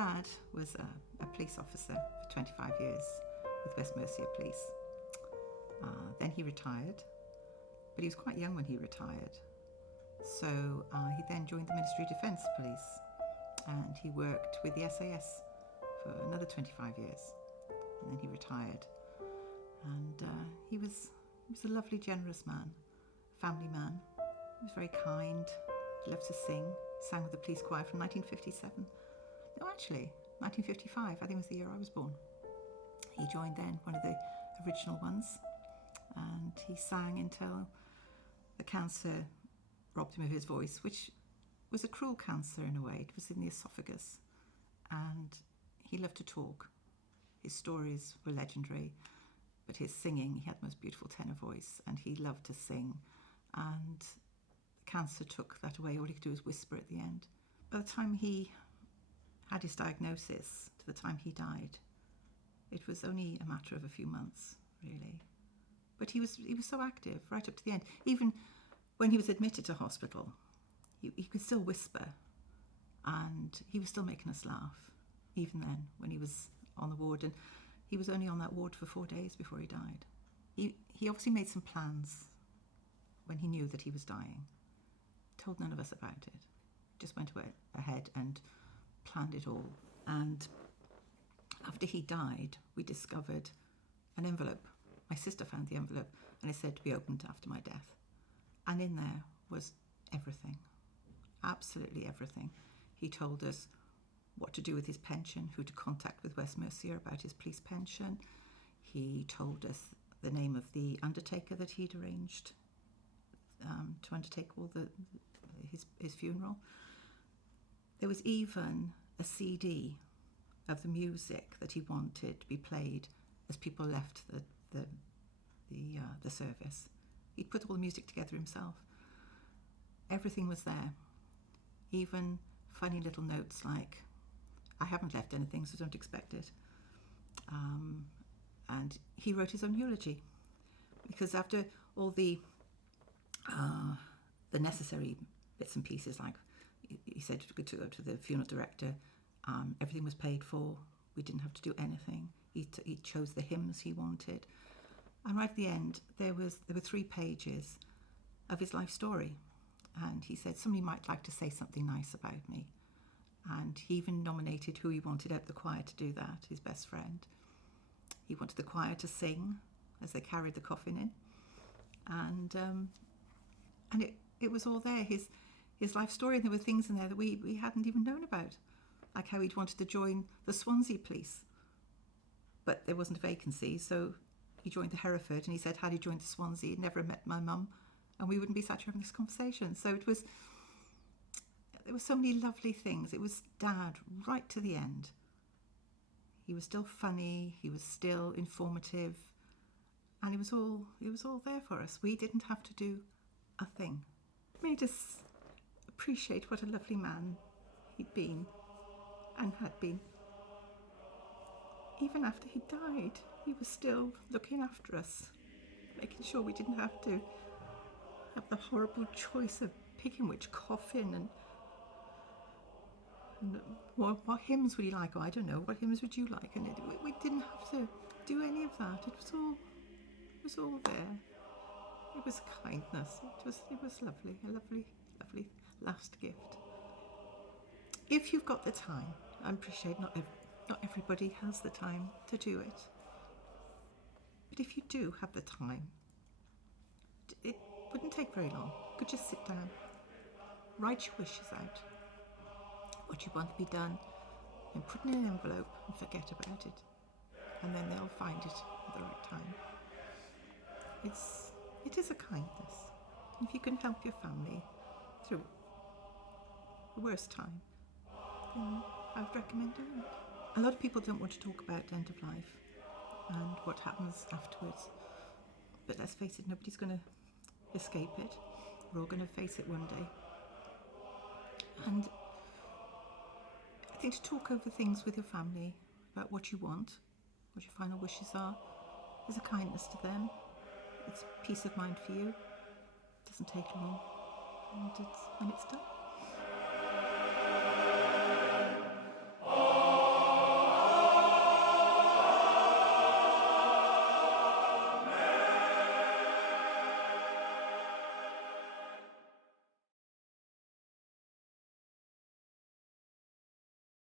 dad was a police officer for 25 years with West Mercia Police. Then he retired, but he was quite young when he retired. So he then joined the Ministry of Defence Police, and he worked with the SAS for another 25 years. And then he retired. And he was a lovely, generous man, family man. He was very kind. He loved to sing. Sang with the police choir from 1957. No, actually, 1955. I think was the year I was born. He joined then, one of the original ones, and he sang until the cancer robbed him of his voice, which was a cruel cancer in a way. It was in the esophagus, and he loved to talk. His stories were legendary, but his singing, he had the most beautiful tenor voice, and he loved to sing, and the cancer took that away. All he could do was whisper at the end. By the time he had his diagnosis to the time he died, it was only a matter of a few months, really. But he was so active right up to the end. Even when he was admitted to hospital, he could still whisper, and he was still making us laugh, even then, when he was on the ward. And he was only on that ward for 4 days before he died. He obviously made some plans when he knew that he was dying. Told none of us about it. Just went ahead and planned it all. And after he died, we discovered an envelope. My sister found the envelope, and it said to be opened after my death. And in there was everything, absolutely everything. He told us what to do with his pension, who to contact with West Mercia about his police pension. He told us the name of the undertaker that he'd arranged to undertake all his funeral. There was even a CD of the music that he wanted to be played as people left the service. He'd put all the music together himself. Everything was there. Even funny little notes like, I haven't left anything, so don't expect it. And he wrote his own eulogy, because after all the necessary bits and pieces, like he said to go to the funeral director, everything was paid for. We didn't have to do anything. He chose the hymns he wanted. And right at the end, there were 3 pages of his life story. And he said, somebody might like to say something nice about me. And he even nominated who he wanted out the choir to do that, his best friend. He wanted the choir to sing as they carried the coffin in. And it was all there, his life story. And there were things in there that we hadn't even known about, like how he'd wanted to join the Swansea Police, but there wasn't a vacancy, so he joined the Hereford. And he said, had he joined the Swansea, he'd never met my mum, and we wouldn't be sat here having this conversation. So there were so many lovely things. It was Dad right to the end. He was still funny, he was still informative, and it was all there for us. We didn't have to do a thing. It made us appreciate what a lovely man he'd been and had been. Even after he died, he was still looking after us, making sure we didn't have to have the horrible choice of picking which coffin and what hymns would you like? Oh, I don't know. What hymns would you like? And we didn't have to do any of that. It was all there. It was kindness. It was lovely. A lovely, lovely last gift. If you've got the time, I appreciate not everybody has the time to do it. But if you do have the time, it wouldn't take very long. You could just sit down, write your wishes out, what you want to be done, and put it in an envelope and forget about it. And then they'll find it at the right time. It is a kindness. And if you can help your family through the worst time, then I would recommend doing it. A lot of people don't want to talk about end of life and what happens afterwards. But let's face it, nobody's going to escape it. We're all going to face it one day. And I think to talk over things with your family about what you want, what your final wishes are, is a kindness to them. It's peace of mind for you. It doesn't take long, and it's done.